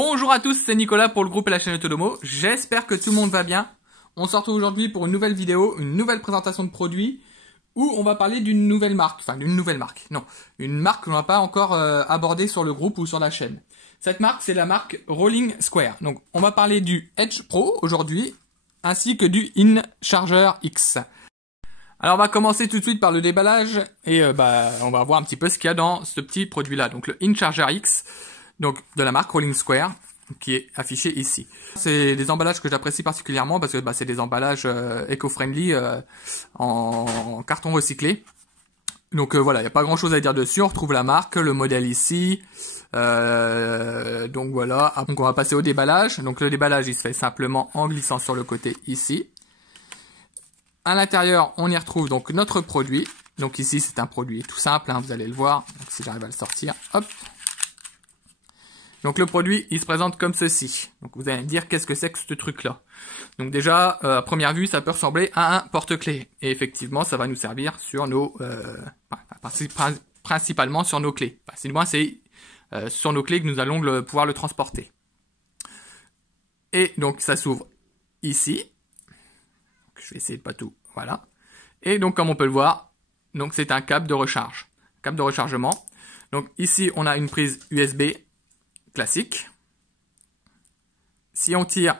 Bonjour à tous, c'est Nicolas pour le groupe et la chaîne Autodomo. J'espère que tout le monde va bien. On se retrouve aujourd'hui pour une nouvelle vidéo, une nouvelle présentation de produits où on va parler d'une nouvelle marque. Enfin, d'une nouvelle marque. Non, une marque qu'on n'a pas encore abordée sur le groupe ou sur la chaîne. Cette marque, c'est la marque Rolling Square. Donc, on va parler du Edge Pro aujourd'hui, ainsi que du InCharger X. Alors, on va commencer tout de suite par le déballage et on va voir un petit peu ce qu'il y a dans ce petit produit-là. Donc, le InCharger X. Donc de la marque Rolling Square, qui est affiché ici. C'est des emballages que j'apprécie particulièrement parce que c'est des emballages éco-friendly en carton recyclé. Donc voilà, il n'y a pas grand chose à dire dessus. On retrouve la marque, le modèle ici. Donc voilà, donc on va passer au déballage. Donc le déballage, il se fait simplement en glissant sur le côté ici. À l'intérieur, on y retrouve donc notre produit. Donc ici, c'est un produit tout simple, hein, vous allez le voir. Donc si j'arrive à le sortir, hop. Donc le produit, il se présente comme ceci. Donc vous allez me dire qu'est-ce que c'est que ce truc-là. Donc déjà, à première vue, ça peut ressembler à un porte-clés. Et effectivement, ça va nous servir sur nos, principalement sur nos clés. Enfin, c'est sur nos clés que nous allons pouvoir le transporter. Et donc ça s'ouvre ici. Donc, je vais essayer de pas tout. Voilà. Et donc comme on peut le voir, donc c'est un câble de recharge, câble de rechargement. Donc ici, on a une prise USB classique. Si on tire,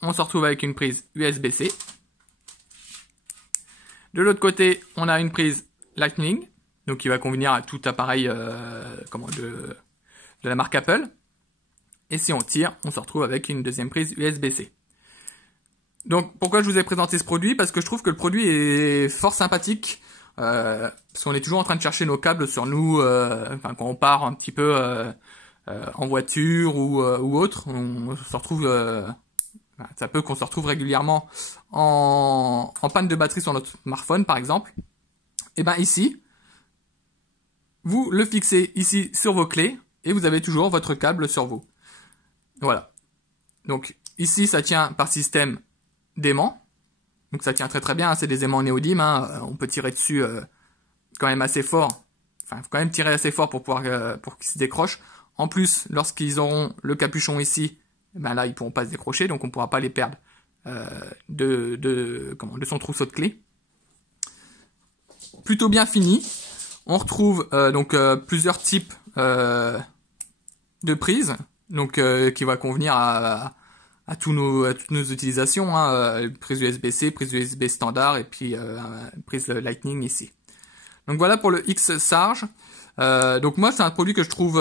on se retrouve avec une prise USB-C. De l'autre côté, on a une prise Lightning, donc qui va convenir à tout appareil de la marque Apple. Et si on tire, on se retrouve avec une deuxième prise USB-C. Donc pourquoi je vous ai présenté ce produit? Parce que je trouve que le produit est fort sympathique. Parce qu'on est toujours en train de chercher nos câbles sur nous, quand on part un petit peu en voiture ou autre, on se retrouve, ça peut qu'on se retrouve régulièrement en panne de batterie sur notre smartphone par exemple. Et bien ici, vous le fixez ici sur vos clés et vous avez toujours votre câble sur vous. Voilà. Donc ici, ça tient par système d'aimant. Donc ça tient très très bien, hein, c'est des aimants néodymes, hein, on peut tirer dessus quand même assez fort. Enfin, il faut quand même tirer assez fort pour pouvoir pour qu'ils se décrochent. En plus, lorsqu'ils auront le capuchon ici, ben là, ils pourront pas se décrocher, donc on ne pourra pas les perdre de son trousseau de clés. Plutôt bien fini. On retrouve plusieurs types de prises, donc qui va convenir à toutes nos utilisations. Hein, prise USB-C, prise USB standard et puis prise Lightning ici. Donc voilà pour le X-Charge. Donc moi c'est un produit que je trouve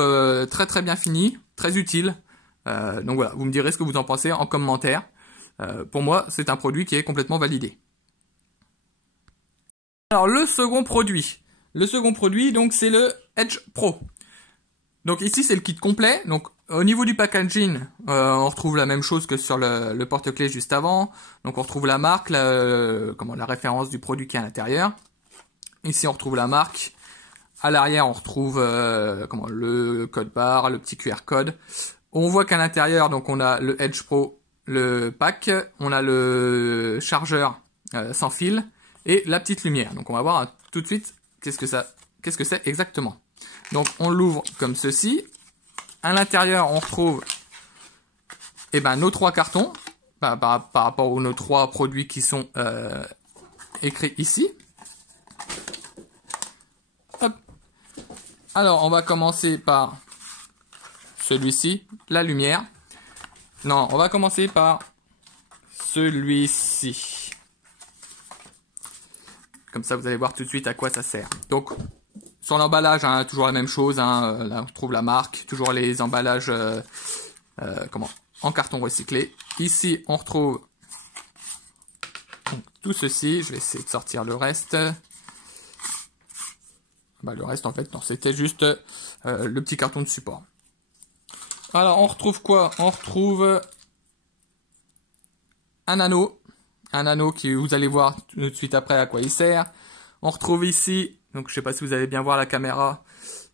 très très bien fini, très utile. Donc voilà, vous me direz ce que vous en pensez en commentaire. Pour moi c'est un produit qui est complètement validé. Alors le second produit donc c'est le Edge Pro. Donc ici c'est le kit complet. Donc au niveau du packaging, on retrouve la même chose que sur le porte-clés juste avant. Donc on retrouve la marque, la référence du produit qui est à l'intérieur. Ici on retrouve la marque. À l'arrière, on retrouve le code barre, le petit QR code. On voit qu'à l'intérieur, donc on a le Edge Pro, le pack, on a le chargeur sans fil et la petite lumière. Donc on va voir tout de suite qu'est-ce que c'est exactement. Donc on l'ouvre comme ceci. À l'intérieur, on retrouve nos 3 cartons par rapport aux nos 3 produits qui sont écrits ici. Hop. Alors, on va commencer par celui-ci, la lumière. Non, on va commencer par celui-ci. Comme ça, vous allez voir tout de suite à quoi ça sert. Donc, sur l'emballage, hein, toujours la même chose. Hein, là, on trouve la marque, toujours les emballages en carton recyclé. Ici, on retrouve donc, tout ceci. Je vais essayer de sortir le reste. Le reste, en fait, non, c'était juste le petit carton de support. Alors, on retrouve quoi? On retrouve un anneau. Un anneau qui, vous allez voir tout de suite après à quoi il sert. On retrouve ici, donc je sais pas si vous allez bien voir la caméra,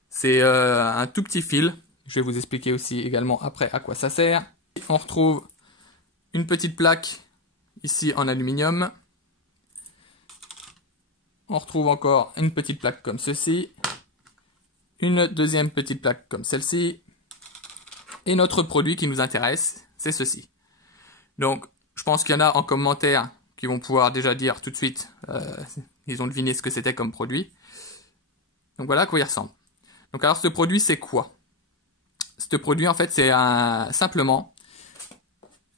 c'est un tout petit fil. Je vais vous expliquer aussi également après à quoi ça sert. On retrouve une petite plaque ici en aluminium. On retrouve encore une petite plaque comme ceci, une deuxième petite plaque comme celle-ci, Et notre produit qui nous intéresse, c'est ceci. Donc, je pense qu'il y en a en commentaire qui vont pouvoir déjà dire tout de suite, ils ont deviné ce que c'était comme produit. Donc voilà à quoi il ressemble. Donc alors ce produit c'est quoi? Ce produit en fait c'est simplement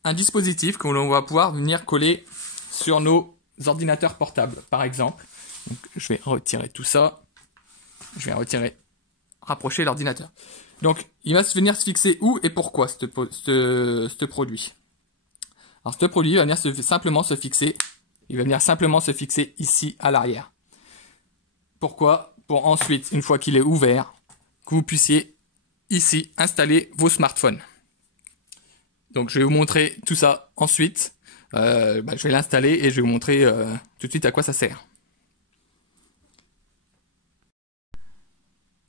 un dispositif que l'on va pouvoir venir coller sur nos ordinateurs portables par exemple. Donc je vais retirer tout ça. Je vais rapprocher l'ordinateur. Donc il va venir se fixer où et pourquoi ce produit. Alors ce produit va venir simplement se fixer. Il va venir simplement se fixer ici à l'arrière. Pourquoi? Pour ensuite, une fois qu'il est ouvert, que vous puissiez ici installer vos smartphones. Donc je vais vous montrer tout ça ensuite. Je vais l'installer et je vais vous montrer tout de suite à quoi ça sert.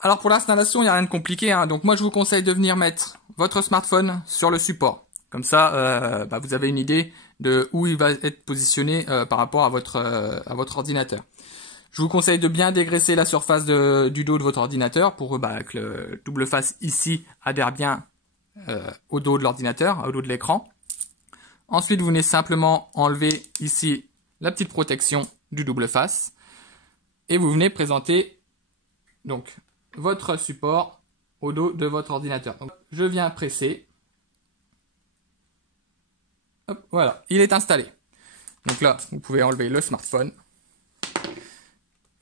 Alors pour l'installation, il n'y a rien de compliqué, hein. Donc moi je vous conseille de venir mettre votre smartphone sur le support. Comme ça, vous avez une idée de où il va être positionné par rapport à votre ordinateur. Je vous conseille de bien dégraisser la surface du dos de votre ordinateur pour que le double face ici adhère bien au dos de l'ordinateur, au dos de l'écran. Ensuite, vous venez simplement enlever ici la petite protection du double face et vous venez présenter donc votre support au dos de votre ordinateur. Donc, je viens presser. Hop, voilà, il est installé. Donc là, vous pouvez enlever le smartphone.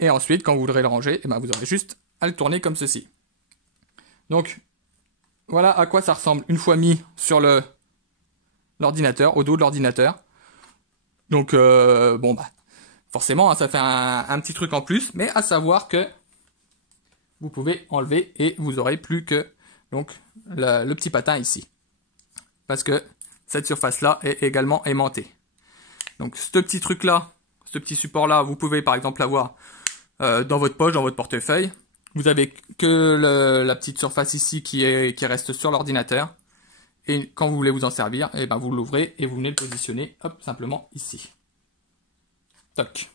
Et ensuite, quand vous voudrez le ranger, vous aurez juste à le tourner comme ceci. Donc, voilà à quoi ça ressemble une fois mis sur l'ordinateur, au dos de l'ordinateur. Donc, forcément, hein, ça fait un petit truc en plus, mais à savoir que vous pouvez enlever et vous aurez plus que donc le petit patin ici. Parce que cette surface-là est également aimantée. Donc, ce petit truc-là, ce petit support-là, vous pouvez par exemple l'avoir dans votre poche, dans votre portefeuille. Vous avez que la petite surface ici qui reste sur l'ordinateur. Et quand vous voulez vous en servir, vous l'ouvrez et vous venez le positionner hop, simplement ici. Toc.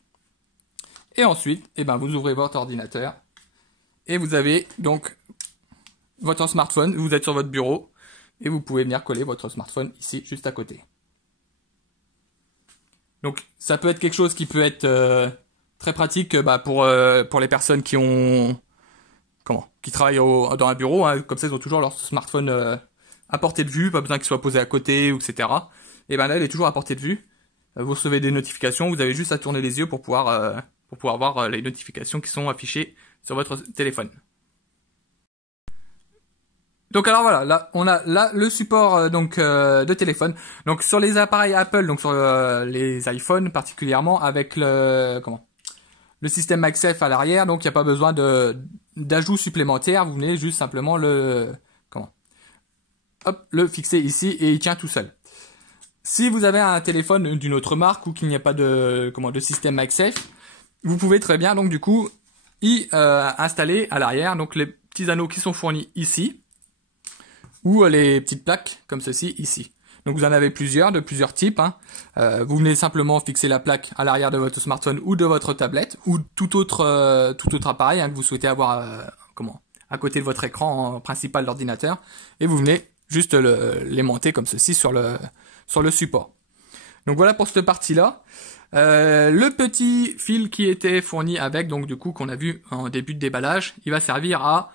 Et ensuite, vous ouvrez votre ordinateur. Et vous avez donc votre smartphone. Vous êtes sur votre bureau. Et vous pouvez venir coller votre smartphone ici, juste à côté. Donc, ça peut être quelque chose qui peut être très pratique pour les personnes qui travaillent dans un bureau. Hein, comme ça, ils ont toujours leur smartphone à portée de vue, pas besoin qu'il soit posé à côté, etc. Et là, il est toujours à portée de vue. Vous recevez des notifications, vous avez juste à tourner les yeux pour pouvoir voir les notifications qui sont affichées sur votre téléphone. Donc alors voilà, là on a le support de téléphone. Donc sur les appareils Apple, donc sur les iPhones particulièrement, avec le système MagSafe à l'arrière, donc il n'y a pas besoin d'ajout supplémentaire. Vous venez juste simplement le fixer ici et il tient tout seul. Si vous avez un téléphone d'une autre marque ou qu'il n'y a pas de système MagSafe, vous pouvez très bien donc du coup y installer à l'arrière donc les petits anneaux qui sont fournis ici. Ou les petites plaques comme ceci ici. Donc vous en avez plusieurs, de plusieurs types. Hein. Vous venez simplement fixer la plaque à l'arrière de votre smartphone ou de votre tablette ou tout autre appareil que vous souhaitez avoir à côté de votre écran principal d'ordinateur. Et vous venez juste les monter comme ceci sur le support. Donc voilà pour cette partie-là. Le petit fil qui était fourni avec, donc du coup qu'on a vu en début de déballage, il va servir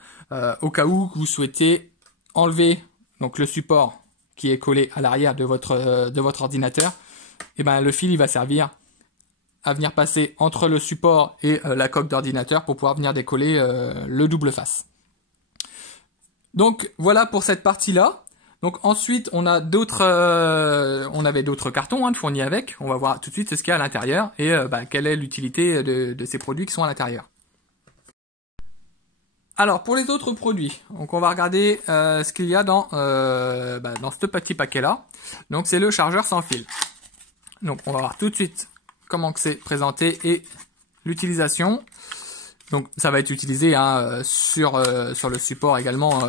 au cas où vous souhaitez enlever donc le support qui est collé à l'arrière de votre ordinateur. Et le fil il va servir à venir passer entre le support et la coque d'ordinateur pour pouvoir venir décoller le double face. Donc voilà pour cette partie-là. Donc ensuite on avait d'autres cartons fournis avec. On va voir tout de suite ce qu'il y a à l'intérieur et quelle est l'utilité de ces produits qui sont à l'intérieur. Alors pour les autres produits, donc on va regarder ce qu'il y a dans ce petit paquet là. Donc c'est le chargeur sans fil. Donc on va voir tout de suite comment c'est présenté et l'utilisation. Donc ça va être utilisé sur le support également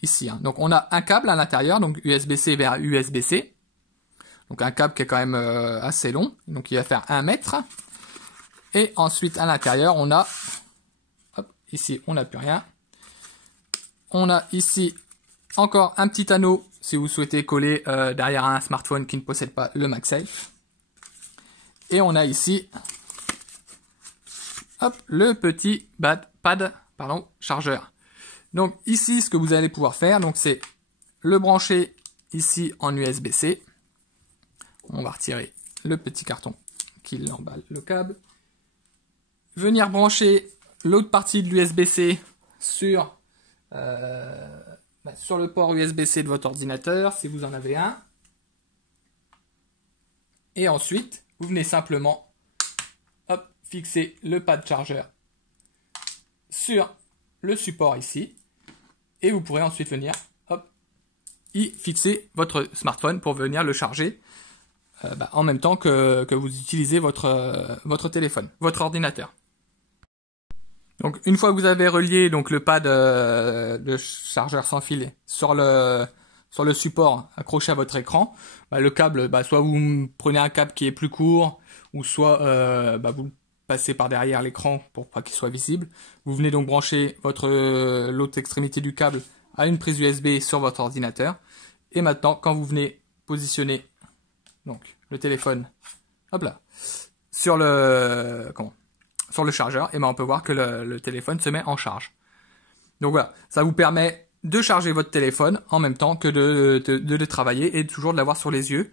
ici. Donc on a un câble à l'intérieur, donc USB-C vers USB-C. Donc un câble qui est quand même assez long, donc il va faire 1 mètre. Et ensuite à l'intérieur on a ici, on n'a plus rien. On a ici encore un petit anneau si vous souhaitez coller derrière un smartphone qui ne possède pas le MagSafe. Et on a ici hop, le petit pad chargeur. Donc ici, ce que vous allez pouvoir faire, donc c'est le brancher ici en USB-C. On va retirer le petit carton qui emballe le câble. Venir brancher l'autre partie de l'USB-C sur le port USB-C de votre ordinateur, si vous en avez un. Et ensuite, vous venez simplement hop, fixer le pad chargeur sur le support ici. Et vous pourrez ensuite venir hop, y fixer votre smartphone pour venir le charger en même temps que vous utilisez votre téléphone, votre ordinateur. Donc une fois que vous avez relié donc le pad de chargeur sans fil sur le support accroché à votre écran, le câble, soit vous prenez un câble qui est plus court, ou soit vous le passez par derrière l'écran pour pas qu'il soit visible. Vous venez donc brancher l'autre extrémité du câble à une prise USB sur votre ordinateur. Et maintenant, quand vous venez positionner donc le téléphone, hop là, sur le chargeur, et on peut voir que le téléphone se met en charge. Donc voilà, ça vous permet de charger votre téléphone en même temps que de travailler et toujours de l'avoir sur les yeux.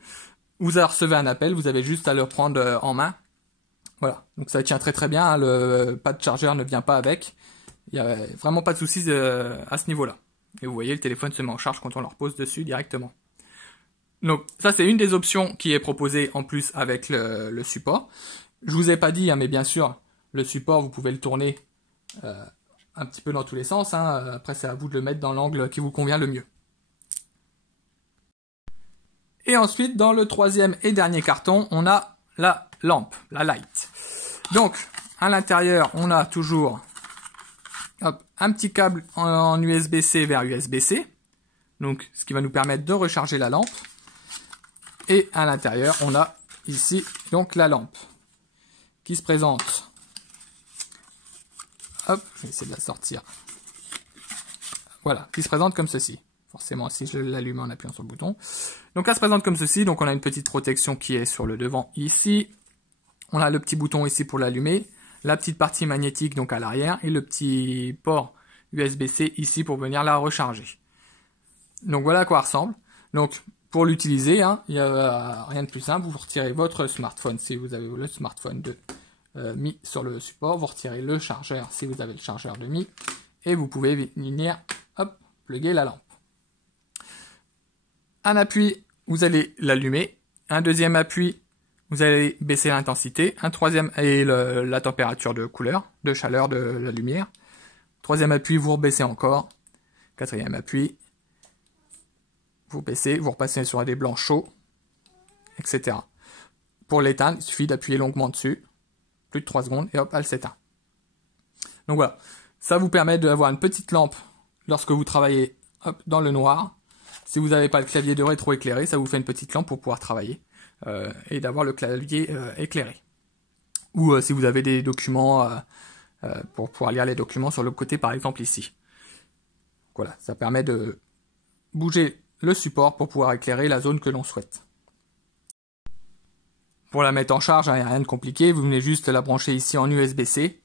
Vous recevez un appel, vous avez juste à le prendre en main. Voilà, donc ça tient très très bien, hein, le pad chargeur ne vient pas avec. Il n'y a vraiment pas de soucis à ce niveau-là. Et vous voyez, le téléphone se met en charge quand on le repose dessus directement. Donc ça c'est une des options qui est proposée en plus avec le support. Je vous ai pas dit, hein, mais bien sûr, le support vous pouvez le tourner un petit peu dans tous les sens. Hein. Après c'est à vous de le mettre dans l'angle qui vous convient le mieux. Et ensuite dans le troisième et dernier carton, on a la lampe, la light. Donc à l'intérieur on a toujours hop, un petit câble en USB-C vers USB-C. Donc ce qui va nous permettre de recharger la lampe. Et à l'intérieur, on a ici donc la lampe qui se présente. Hop, je vais essayer de la sortir. Voilà, qui se présente comme ceci. Forcément, si je l'allume en appuyant sur le bouton. Donc là, se présente comme ceci. Donc on a une petite protection qui est sur le devant ici. On a le petit bouton ici pour l'allumer. La petite partie magnétique donc à l'arrière. Et le petit port USB-C ici pour venir la recharger. Donc voilà à quoi elle ressemble. Donc pour l'utiliser, hein, il n'y a rien de plus simple. Vous retirez votre smartphone si vous avez le smartphone mis sur le support. Vous retirez le chargeur si vous avez le chargeur de mis. Et vous pouvez venir hop, plugger la lampe. Un appui, vous allez l'allumer. Un deuxième appui, vous allez baisser l'intensité. Un troisième et la température de couleur, de chaleur de la lumière. Troisième appui, vous rebaissez encore. Quatrième appui. Vous baissez, vous repassez sur des blancs chauds, etc. Pour l'éteindre, il suffit d'appuyer longuement dessus, plus de 3 secondes, et hop, elle s'éteint. Donc voilà, ça vous permet d'avoir une petite lampe lorsque vous travaillez hop, dans le noir. Si vous n'avez pas le clavier de rétroéclairé, ça vous fait une petite lampe pour pouvoir travailler et d'avoir le clavier éclairé. Ou si vous avez des documents, pour pouvoir lire les documents sur le côté, par exemple ici. Voilà, ça permet de bouger le support pour pouvoir éclairer la zone que l'on souhaite. Pour la mettre en charge, il n'y a rien de compliqué, vous venez juste la brancher ici en USB-C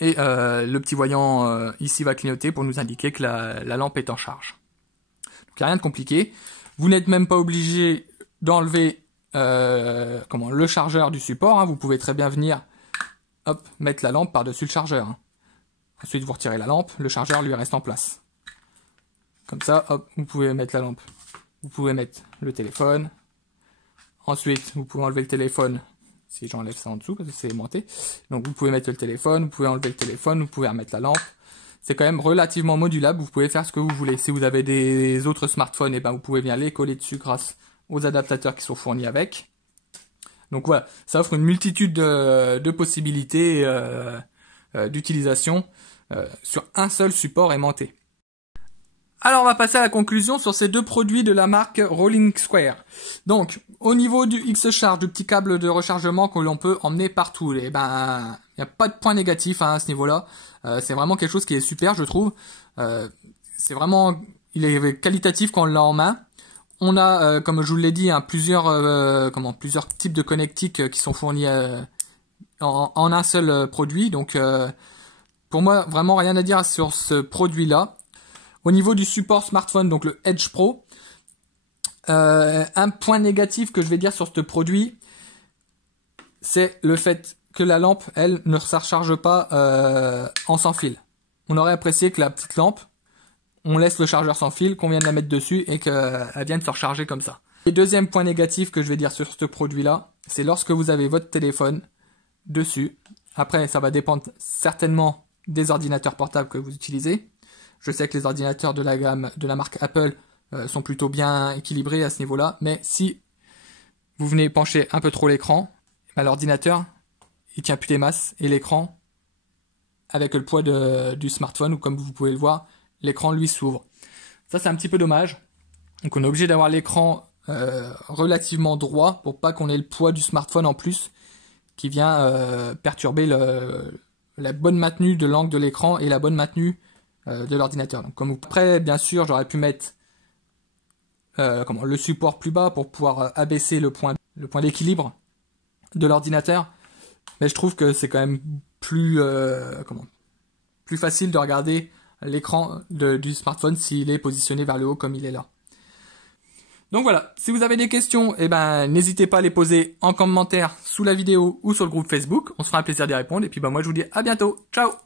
et le petit voyant ici va clignoter pour nous indiquer que la lampe est en charge. Donc il n'y a rien de compliqué. Vous n'êtes même pas obligé d'enlever le chargeur du support, hein. Vous pouvez très bien venir hop, mettre la lampe par-dessus le chargeur. Hein. Ensuite vous retirez la lampe, le chargeur lui reste en place. Comme ça, hop, vous pouvez mettre la lampe. Vous pouvez mettre le téléphone. Ensuite, vous pouvez enlever le téléphone. Si j'enlève ça en dessous, parce que c'est aimanté. Donc, vous pouvez mettre le téléphone, vous pouvez enlever le téléphone, vous pouvez remettre la lampe. C'est quand même relativement modulable. Vous pouvez faire ce que vous voulez. Si vous avez des autres smartphones, et vous pouvez venir les coller dessus grâce aux adaptateurs qui sont fournis avec. Donc voilà, ça offre une multitude de possibilités d'utilisation sur un seul support aimanté. Alors on va passer à la conclusion sur ces deux produits de la marque Rolling Square. Donc au niveau du X-Charge, du petit câble de rechargement que l'on peut emmener partout, il n'y a pas de point négatif à ce niveau-là. C'est vraiment quelque chose qui est super, je trouve. C'est vraiment il est qualitatif quand on l'a en main. On a, comme je vous l'ai dit, plusieurs types de connectiques qui sont fournis en un seul produit. Donc, pour moi, vraiment rien à dire sur ce produit-là. Au niveau du support smartphone, donc le Edge Pro, un point négatif que je vais dire sur ce produit, c'est le fait que la lampe, elle, ne se recharge pas en sans fil. On aurait apprécié que la petite lampe, on laisse le chargeur sans fil, qu'on vienne la mettre dessus et qu'elle vienne se recharger comme ça. Et deuxième point négatif que je vais dire sur ce produit-là, c'est lorsque vous avez votre téléphone dessus. Après, ça va dépendre certainement des ordinateurs portables que vous utilisez. Je sais que les ordinateurs de la gamme de la marque Apple sont plutôt bien équilibrés à ce niveau-là, mais si vous venez pencher un peu trop l'écran, ben, l'ordinateur, il tient plus des masses et l'écran, avec le poids du smartphone, ou comme vous pouvez le voir, l'écran lui s'ouvre. Ça c'est un petit peu dommage. Donc on est obligé d'avoir l'écran relativement droit pour pas qu'on ait le poids du smartphone en plus qui vient perturber la bonne maintenue de l'angle de l'écran et la bonne maintenue de l'ordinateur. Donc comme après bien sûr j'aurais pu mettre le support plus bas pour pouvoir abaisser le point d'équilibre de l'ordinateur, mais je trouve que c'est quand même plus facile de regarder l'écran du smartphone s'il est positionné vers le haut comme il est là. Donc voilà, si vous avez des questions, n'hésitez pas à les poser en commentaire sous la vidéo ou sur le groupe Facebook. On se fera un plaisir d'y répondre. Et puis moi je vous dis à bientôt. Ciao!